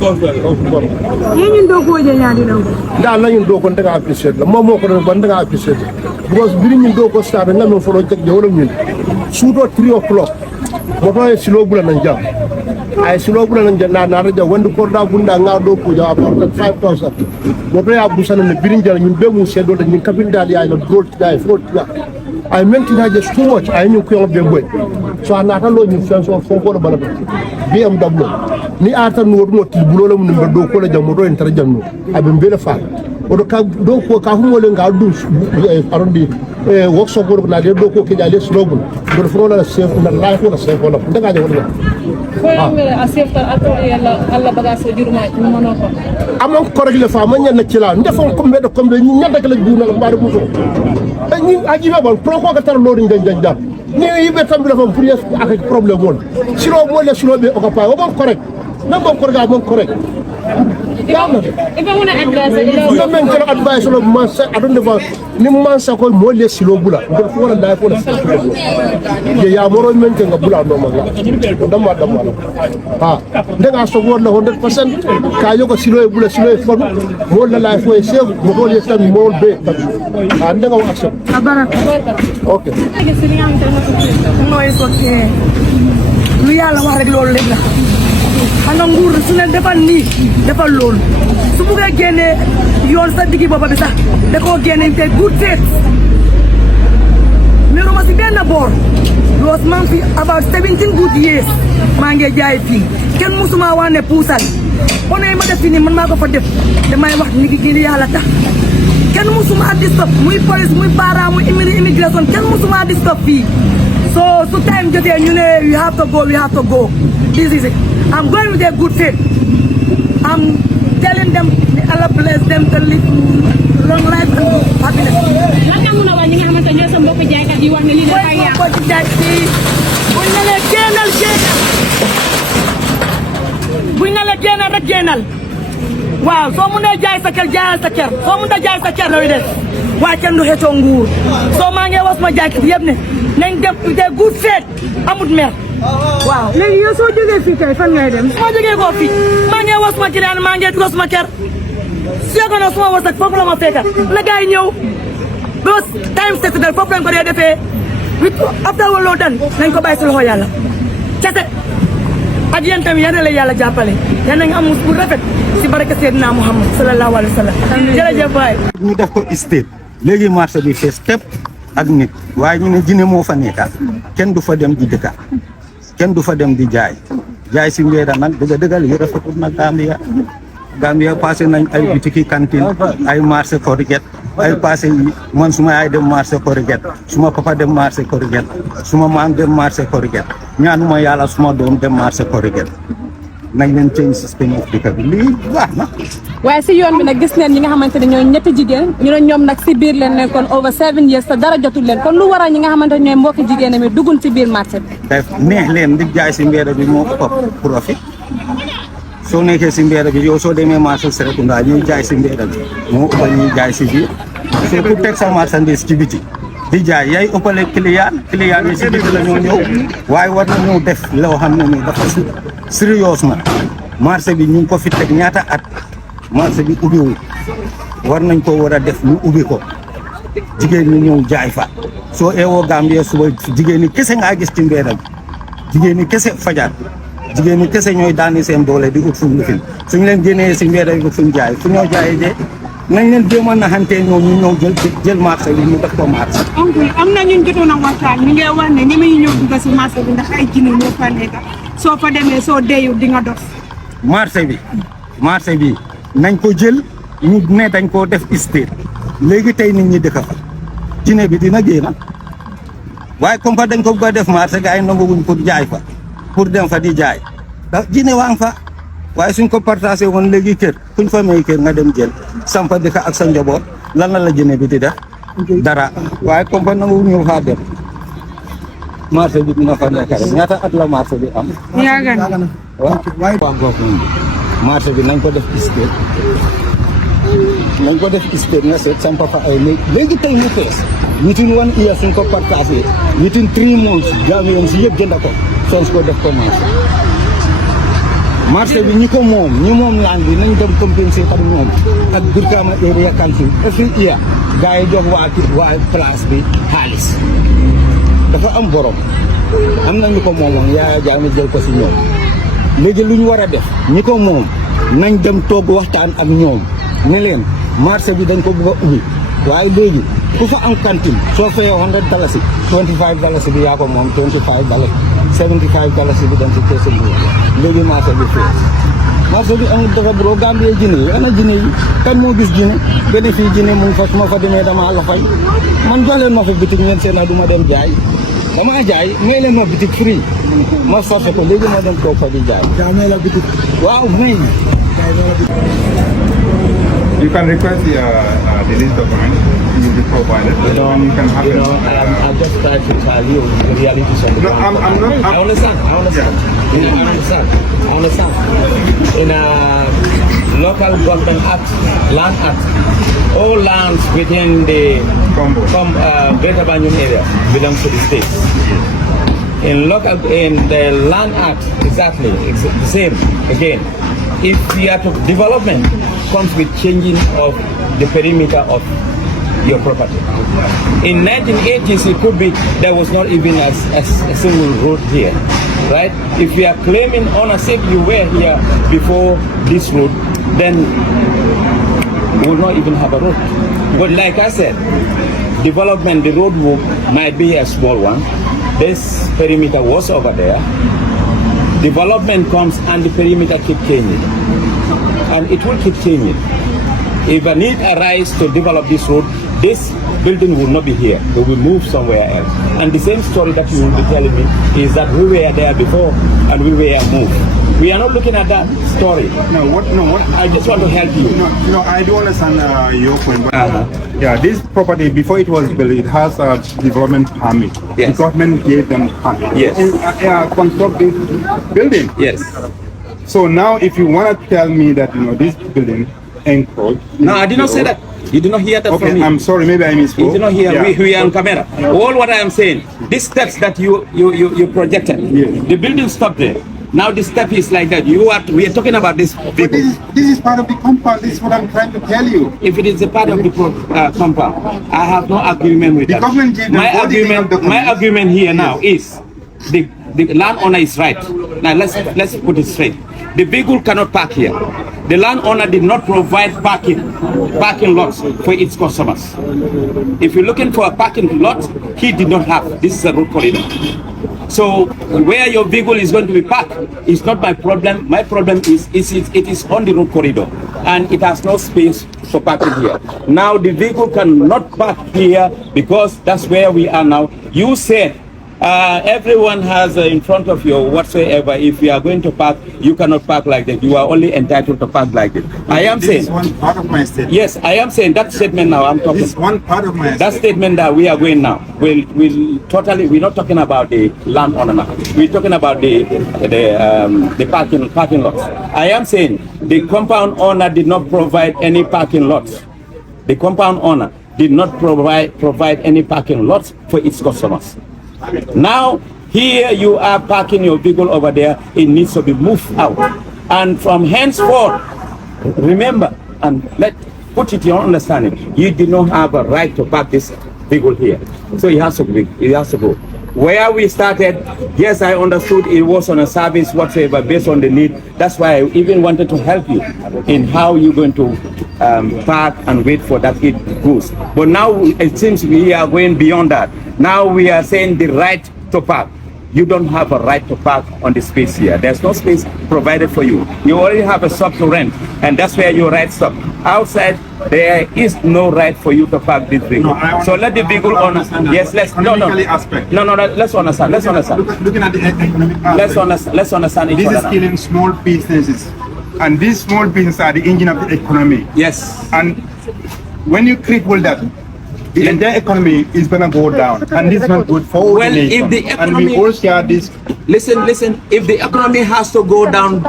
Yen do ko je nyaadi do. Da la do ko daga appreciate la momo ko ban daga appreciate because biri do ko sta ngam no folo tek jawlo min sudo 3 o'clock moto e silo bula nan jam ay silo bula nan janna na raja wonde ko da bunda nga do ko ja apporta 5000 moto ya busana ne biri jal ñun be mu sedo da ñun kapindal ya no gold da frot la I meant it just too much. I knew Kuang Bemboy. So I'm not alone in sense of Fonko Balaba. BMW. Ni Arthur Nord, Bulola, number do college and Moro and Trajano. I've been very far. Or the Kahumo and Gardus around the workshop of Nadia Doko Kajali slogan. But for a safe on the life of a safe one of the guy. A safe Allah Bagaso Jurma Monoco. Among correctly farming and the Chilan, the phone come better come in the Barabuzo. I give up on Prococatar loading than that. Near even some of previous problem one. Slow more, slow be occupied. Correct. Number correct. If I want to address it, you mention advice of Massa. I don't know. Nimansa called more less slow bula. But for a life, they are more mentioning a bula. Then I saw 100%. Kayoka Silo Bula Silo for more than life way safe, more less than more big. And then I'll accept. Okay. No, it's okay. We are a regular. Anong guru sunan defal ni defal lool su buga gene yoon sa digi boba bi sax da ko gene te good faith mero ma ci ben bor los man fi about 17 good years ma nge jaay fi ken musuma wane pousal onay ma def ni man mako fa def damay wax ni gi yalla tax ken musuma di stop muy police muy para muy immigration ken musuma di stop fi so time jote ñu ne we have to go this is it. I'm going with a good faith. I'm telling them Allah bless them to live long life and happiness. Lan nga mëna wax ñi nga xamantene ñoo sa mbokk jaaykat yi wax ne li la fay yaax. Ko ci jaay ci buñ na la gënal waaw so mu ne jaay sa kër so mu da jaay sa kër lay def wa kenn du xéto nguur so ma ngi was ma jaaykat yeb ne nañ def with a good faith amut mer. Wow. Léegi yow soo jógee fii tey fan ngay dem. Ma jógee ko fii maa ngi was ma kiraan maa ngi tugas ma kër seego na suma wasak foofu la ma fekka la gars yi ñëw bos time set dal foofu lañ ko dee defee after waloo dan nañ ko bàyyi si loxo yàlla kese ak yéen tamit yal na la yàlla jàppale yal nañ am bu rafet si barke Seydina Muhammad sallallahu alayhi wa sallam jërëjëf waay ñu def ko state léegi marché bi fees tepp ak nit waaye ñu ne Jinne moo fa nekka kenn du fa dem di dëkka kenn du fa dem di jaay si mbéeda nag dëgg li rafetul nag Gambia passé nañ ay bitiki cantine ay marché Korget ay passé man suma yaay dem marché Korget suma papa dem marché Korget suma maam dem marché Korget ñaanuma yàlla suma doom dem marché Korget nañ leen change system of dëkk bi lii baax na waaye si yoon bi nag gis neen ñi nga xamante ne ñooy ñetti jigéen ñu ne ñoom nag si biir leen nekkoon over 7 years te dara jotul leen kon lu waral ñi nga xamante ne ñooy mbokki jigéen mi dugul si biir marché bi def neex leen di jaay si mbéeda bi moo ëpp profit soo nekkee si mbéeda bi yow soo demee marché Serekunda ñuy jaay si mbéeda bi moo ëpp ñuy jaay si biir soo ku teg sa marchandise ci biti di jaay yaay ëppale client yi si biti la ñoo ñëw waaye war na ñëw def loo xam ne ni dafa sérieusement marché bi ñu ngi ko fi teg ñaata at marché bi ubbiwul war nañ ko war a def ñu ubbi ko jigéen ñi ñëw jaay fa soo eewoo Gambie suba jigéen ñi kese ngaa gis ci mbéeda bi jigéen ñi kese fajar jigéen ñi kese ñooy daani seen doole di ut fu mu lifin suñ leen génnee si mbéeda bi fuñ jaay fu ñoo jaayee jee nañ leen jéem a naxantee ñoom ñu ñëw jël marché bi ñu def ko marché. oncle am na ñun jotoon a waxtaan ñu ngi wax ne ñi may ñëw dugg si marché bi ndax ay jinne ñoo fa nekk soo fa demee soo deeyu di nga dof. marché bi nañ ko jël ñu ne dañ koo def state léegi tey nit ñi dëkk fa jinne bi dina génn waaye comme que dañ ko bëgg a def marché gars yi nanguwuñ pour jaay fa pour dem fa di jaay ndax jinne waa ngi fa waaye suñ ko partagé woon léegi kër kuñ fa may kër nga dem jël sampa dëkk ak sa njaboot lan la jinne bi di def dara waaye comme que nanguwuñ ñu faa dem marché bi dina fa nekk rek ñaata at la marché bi am. yaagan waaw marché bi nañ ko def state nga seet sampa fa ay léegi tey mu fees within 1 year suñ ko partagé within 3 months Gambians si yëpp jënd ko soos ko def ko marché marché bi ñi ko moom ñi moom land bi nañ dem compenser par ñoom ak Brikama area council every year gars yi jox waa place bi xaalis dafa am borom am na ñu ko moomoon Yaya Jammeh jël ko si ñoom léegi lu ñu war a def ñi ko moom nañ dem toog waxtaan ak ñoom ne leen marché bi dañ ko bëgg a ubbi waaye léegi ku fa am cantine soo fayee $100 $25 bi yaa ko moom $25 $75 bi dañ si kees bi léegi marché bi fee marché bi amul dafa bro Gambie jinne yi ana jinne yi kan moo gis jinne benn fii jinne mu ngi fa su ma fa demee dama la fay man jox leen ma fa bitik ngeen seen du ma dem jaay dama jaay may leen ma bitik free ma forcé ko léegi ma dem toog fa di jaay waaw may You can request the list document you will be provided. You can have it. I just try to tell you the reality of the No, I'm not. I understand. In a local government act, land act, all lands within the Greater Banjul area belongs to the state. In the land act, exactly, it's the same again. If you are to development comes with changing of the perimeter of your property. In 1980s, it could be there was not even a single road here, right? If you are claiming ownership, you were here before this road, then we will not even have a road. But like I said, development, the road might be a small one. This perimeter was over there. Development comes and the perimeter keep changing. And it will keep changing. If a need arises to develop this road, this building will not be here. It will move somewhere else. And the same story that you will be telling me is that we were there before and we were moved. We are not looking at that story. No, I just want to help you. No, I do understand your point. But yeah, this property, before it was built, it has a development permit. Yes. The government gave them permit. Yes. And construct this building. Yes. So now, if you want to tell me that this building encroached. No, I did not say that. You did not hear that from me. I'm sorry, maybe I misspoke. You did not hear. Yeah. We are on camera. All what I am saying, these steps that you projected, yes. The building stopped there. Now the step is like that. We are talking about this. But this is part of the compound. This is what I'm trying to tell you. If it is a part of the compound, I have no agreement with the that. Government gave My agreement here now is the landowner is right. Now let's put it straight. The vehicle cannot park here. The landowner did not provide parking lots for its customers. If you're looking for a parking lot, he did not have. This is a road corridor. So where your vehicle is going to be parked is not my problem. My problem is it is on the road corridor and it has no space for parking here. Now the vehicle cannot park here because that's where we are now. You said everyone has in front of you whatsoever. If you are going to park, you cannot park like that. You are only entitled to park like that. I am saying. This is one part of my statement. Yes, I am saying that statement now. I'm talking. This is one part of my That statement that we are going now. We're not talking about the landowner now. We're talking about the parking lots. I am saying the compound owner did not provide any parking lots. The compound owner did not provide any parking lots for its customers. Now, here you are parking your vehicle over there. It needs to be moved out. And from henceforth, remember, and put it in your understanding, you do not have a right to park this vehicle here. So it has to go. Where we started, yes, I understood it was on a service whatsoever based on the need. That's why I even wanted to help you in how you're going to park and wait for that it goes. But now it seems we are going beyond that. Now we are saying the right to park. You don't have a right to park on the space here. There's no space provided for you. You already have a shop to rent, and that's where your right stop. Outside, there is no right for you to park this vehicle. So let the vehicle owner. Yes, let's understand. Let's understand. Looking at the economic aspect. Let's understand each other. This is killing small businesses, and these small businesses are the engine of the economy. Yes. And when you cripple that, the entire economy is gonna go down, and this is not good for well, the nation. If the economy, and we all share this. Listen. If the economy has to go down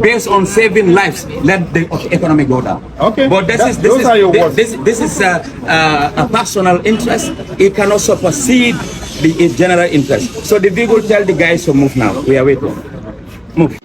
based on saving lives, let the economy go down. Okay. But those are your words. This is a personal interest. It cannot supersede the general interest. So the vehicle tell the guys to move now. We are waiting. Move.